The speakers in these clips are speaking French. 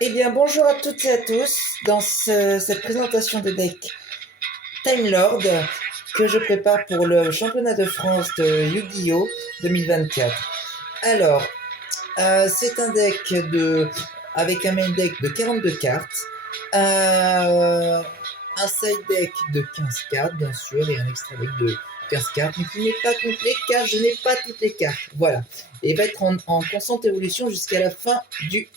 Eh bien, bonjour à toutes et à tous dans cette présentation de deck Time Lord que je prépare pour le championnat de France de Yu-Gi-Oh 2024. Alors, c'est un deck avec un main deck de 42 cartes, un side deck de 15 cartes, bien sûr, et un extra deck de 15 cartes, mais qui n'est pas complet car je n'ai pas toutes les cartes. Voilà. Et va être en constante évolution jusqu'à la fin du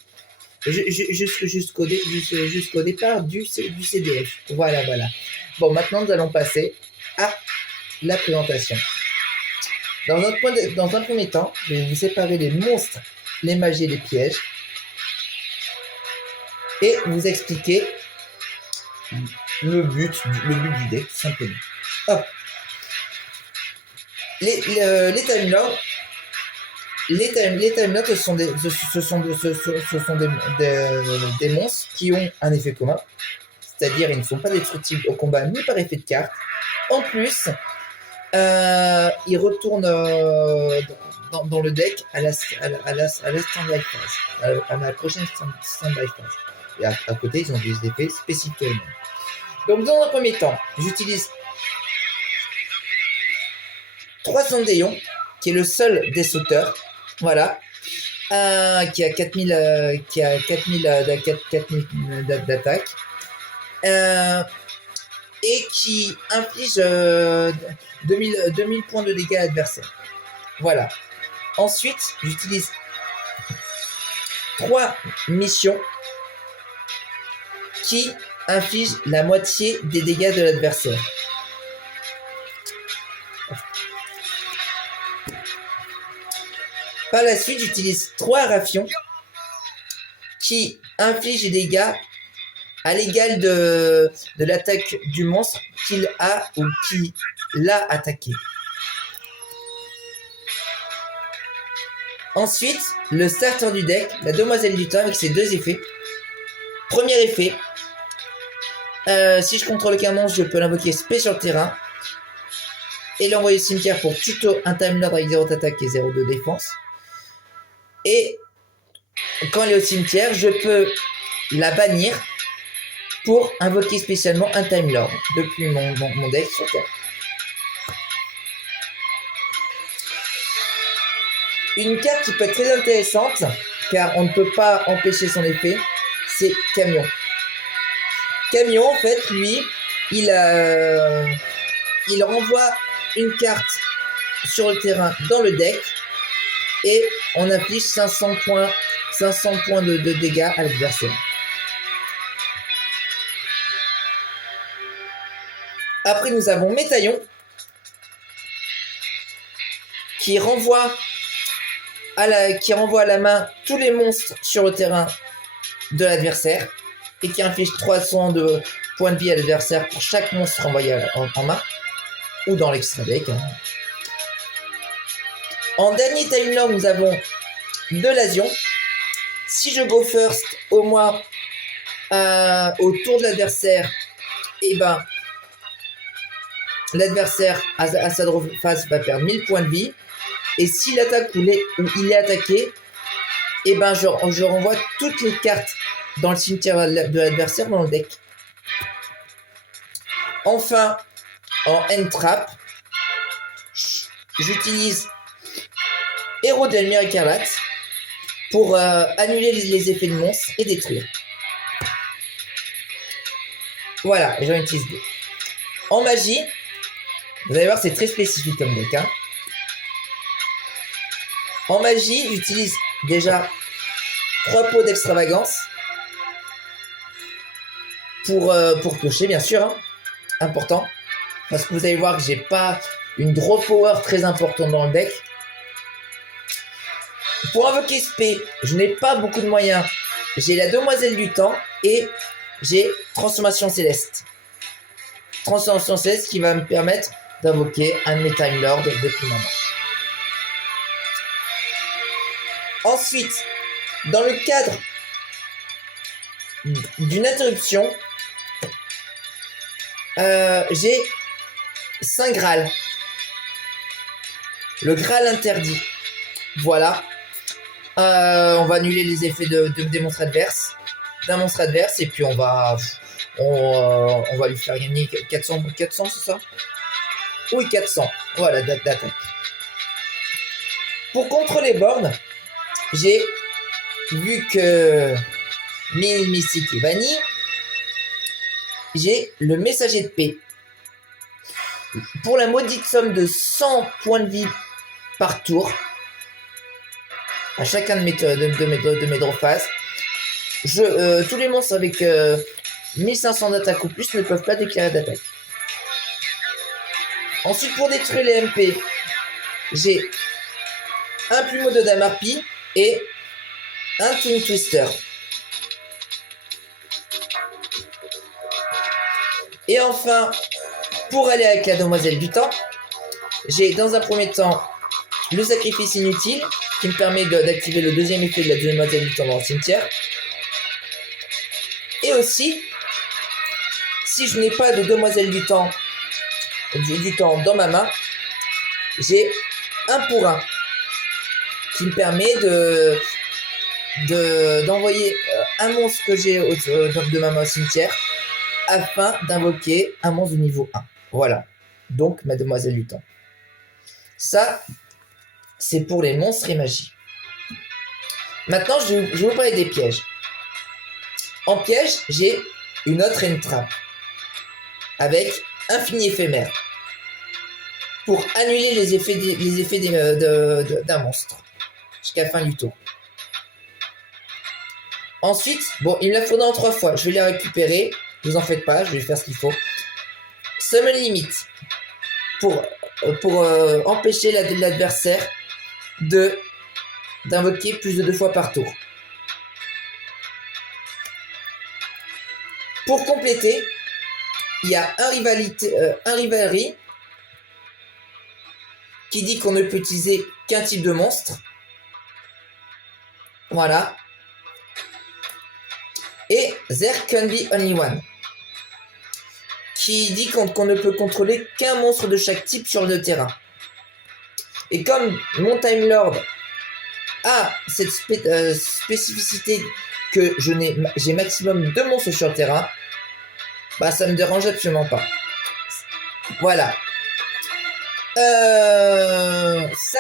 jusqu'au départ du CDF. Voilà, voilà. Bon, maintenant, nous allons passer à la présentation. Dans un premier temps, je vais vous séparer les monstres, les magies et les pièges et vous expliquer le but du deck, tout simplement. Hop. Les Time Lords, ce sont des monstres qui ont un effet commun, c'est-à-dire ils ne sont pas destructibles au combat ni par effet de carte. En plus, ils retournent dans le deck à la stand-by phase, à la prochaine stand-by phase. Et à côté, ils ont des effets spécifiques. Donc, dans un premier temps, j'utilise 3 Cendéon, qui est le seul des sauteurs. Voilà. Qui a 4000 d'attaque. Et qui inflige 2000 points de dégâts à l'adversaire. Voilà. Ensuite, j'utilise 3 missions qui infligent la moitié des dégâts de l'adversaire. Par la suite, j'utilise 3 rafions qui infligent des dégâts à l'égal de l'attaque du monstre qu'il a ou qui l'a attaqué. Ensuite, le starter du deck, la demoiselle du temps avec ses 2 effets. Premier effet, si je contrôle qu'un monstre, je peux l'invoquer spé sur le terrain et l'envoyer au cimetière pour tuto un Time Lord avec 0 d'attaque et 0 de défense. Et quand elle est au cimetière, je peux la bannir pour invoquer spécialement un Time Lord depuis mon deck sur terre. Une carte qui peut être très intéressante, car on ne peut pas empêcher son effet, c'est Camion. Camion, en fait, lui, il renvoie une carte sur le terrain dans le deck et on inflige 500 points de dégâts à l'adversaire. Après, nous avons Métaillon qui renvoie à la main tous les monstres sur le terrain de l'adversaire et qui inflige 300 de points de vie à l'adversaire pour chaque monstre renvoyé en main ou dans l'extra deck. En dernier Time Lord, nous avons de Lasion. Si je go first au moins au tour de l'adversaire, et ben l'adversaire à sa draw phase va perdre 1000 points de vie. Et s'il attaque ou il est attaqué, et ben je renvoie toutes les cartes dans le cimetière de l'adversaire dans le deck. Enfin, en end trap, j'utilise Héros de Lumière Écarlate pour annuler les effets de monstre et détruire. Voilà, j'en utilise 2. En magie, vous allez voir, c'est très spécifique comme deck. En magie, j'utilise déjà 3 pots d'extravagance pour piocher, bien sûr. Important. Parce que vous allez voir que j'ai pas une draw power très importante dans le deck. Pour invoquer spé, je n'ai pas beaucoup de moyens. J'ai la demoiselle du temps et j'ai transformation céleste. Transformation céleste qui va me permettre d'invoquer un de mes Time Lords depuis ma main. Ensuite, dans le cadre d'une interruption, j'ai Saint Graal. Le Graal interdit. Voilà. On va annuler les effets de démonstre adverse. d'un monstre adverse et puis on va lui faire gagner 400, c'est ça? Oui, 400. Voilà, d'attaque. Pour contrôler Born, j'ai vu que Mine Mystique est banni. J'ai le messager de paix. Pour la maudite somme de 100 points de vie par tour, à chacun de mes draw phases, tous les monstres avec 1500 d'attaque ou plus ne peuvent pas déclarer d'attaque. Ensuite, pour détruire les MP, j'ai un plumeau de Damarpi et un Twin Twister. Et enfin, pour aller avec la demoiselle du temps, j'ai dans un premier temps le sacrifice inutile qui me permet d'activer le deuxième effet de la demoiselle du temps dans le cimetière. Et aussi, si je n'ai pas de demoiselle du temps dans ma main, j'ai 1 pour 1 qui me permet d'envoyer un monstre que j'ai de ma main au cimetière afin d'invoquer un monstre de niveau 1. Voilà, donc ma demoiselle du temps. Ça, c'est pour les monstres et magie. Maintenant, je vais vous parler des pièges. En piège, j'ai une autre entrap avec infini éphémère pour annuler les effets d'un monstre jusqu'à la fin du tour. Ensuite, bon, il me la faudra en 3 fois. Je vais la récupérer. Ne vous en faites pas, je vais faire ce qu'il faut. Summon Limit pour empêcher l'adversaire d'invoquer plus de 2 fois par tour. Pour compléter, il y a un rivalry qui dit qu'on ne peut utiliser qu'un type de monstre. Voilà. Et There can be only one, qui dit qu'on ne peut contrôler qu'un monstre de chaque type sur le terrain. Et comme mon Time Lord a cette spécificité que j'ai maximum 2 monstres sur le terrain, bah ça me dérange absolument pas. Voilà. Ça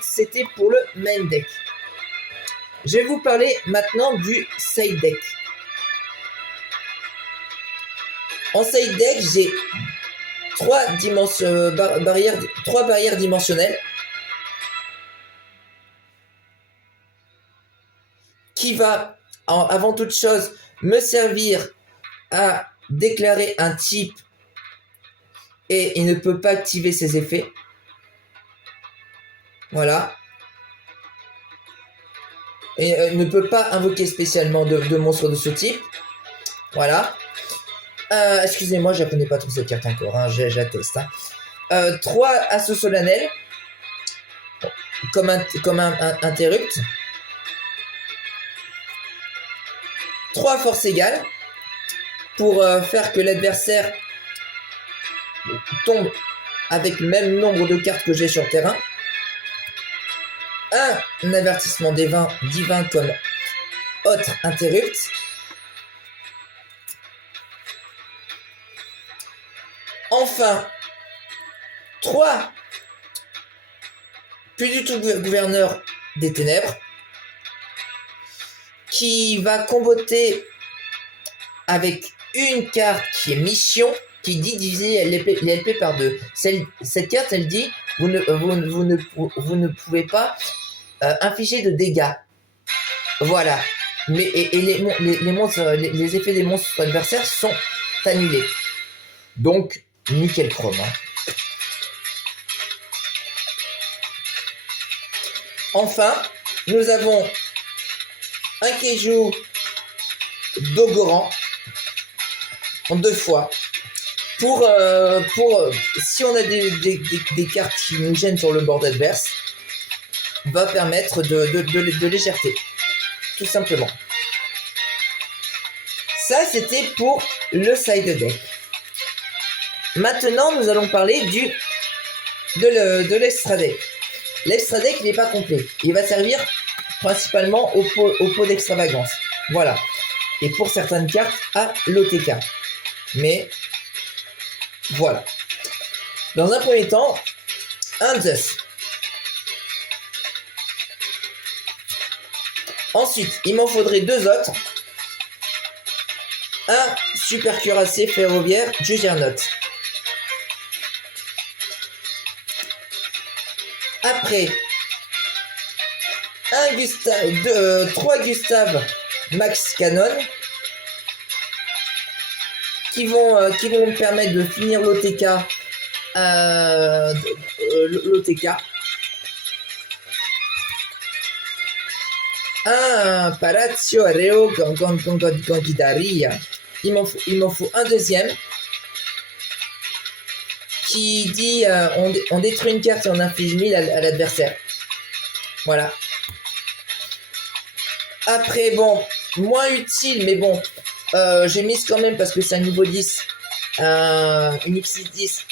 c'était pour le main deck. Je vais vous parler maintenant du side deck. En side deck, j'ai 3 barrières dimensionnelles qui va, avant toute chose, me servir à déclarer un type et il ne peut pas activer ses effets. Voilà. Et ne peut pas invoquer spécialement de monstres de ce type. Voilà. Excusez-moi, je ne connais pas trop cette carte encore, hein, je la teste. 3 assauts solennels, comme un interrupt. 3 forces égales, pour faire que l'adversaire tombe avec le même nombre de cartes que j'ai sur le terrain. Un avertissement divin comme autre interrupt. Enfin, 3 plus du tout gouverneur des ténèbres qui va comboter avec une carte qui est mission, qui dit diviser les LP par 2. Cette carte, elle dit vous ne pouvez pas infliger de dégâts. Voilà. Mais les monstres, les effets des monstres adversaires sont annulés. Donc nickel chrome. Hein. Enfin, nous avons un Keiju d'Ogoran en 2 fois pour si on a des cartes qui nous gênent sur le board adverse, va permettre de légèreté, tout simplement. Ça, c'était pour le side deck. Maintenant, nous allons parler de l'extra deck. L'extra deck, il n'est pas complet. Il va servir principalement au pot d'extravagance. Voilà. et pour certaines cartes à l'OTK. Mais voilà. Dans un premier temps, un Zeus. Ensuite, il m'en faudrait 2 autres. Un super cuirassé ferroviaire Juggernaut. Après, 3 Gustave Max Cannon qui vont me permettre de finir l'OTK. L'OTK. Un Palazzo Areo Gangidaria. Il m'en faut un deuxième qui dit on détruit une carte et on inflige 1000 à l'adversaire. Voilà. Après, bon, moins utile, mais bon, j'ai mis quand même parce que c'est un niveau 10, une X610,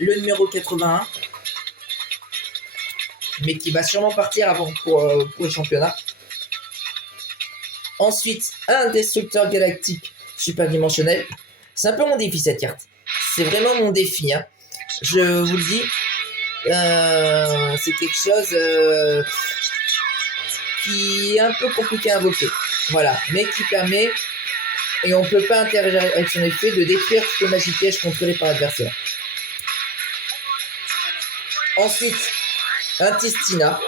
le numéro 81, mais qui va sûrement partir avant pour le championnat. Ensuite, un destructeur galactique superdimensionnel. C'est un peu mon défi cette carte. C'est vraiment mon défi, hein. Je vous le dis. C'est quelque chose qui est un peu compliqué à invoquer. Voilà, mais qui permet, et on ne peut pas interagir avec son effet, de détruire toutes les magies pièges contrôlées par l'adversaire. Ensuite, un Tistina.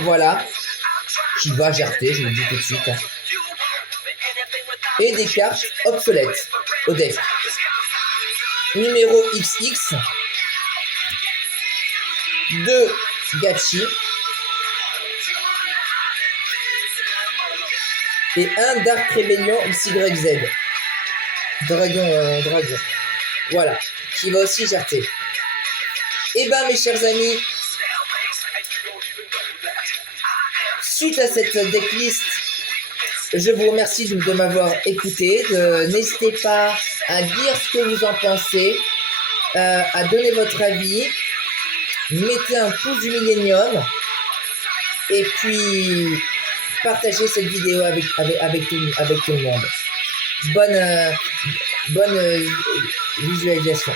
Voilà. Qui va jarter, je vous le dis tout de suite. Et des cartes obsolètes au deck. Numéro XX. 2 Gachi. Et un Dark Rebellion XYZ. Dragon. Voilà. Qui va aussi jarter. Et ben mes chers amis, suite à cette decklist, je vous remercie de m'avoir écouté. N'hésitez pas à dire ce que vous en pensez, à donner votre avis. Mettez un pouce du millénium et puis partagez cette vidéo avec tout le monde. Bonne visualisation.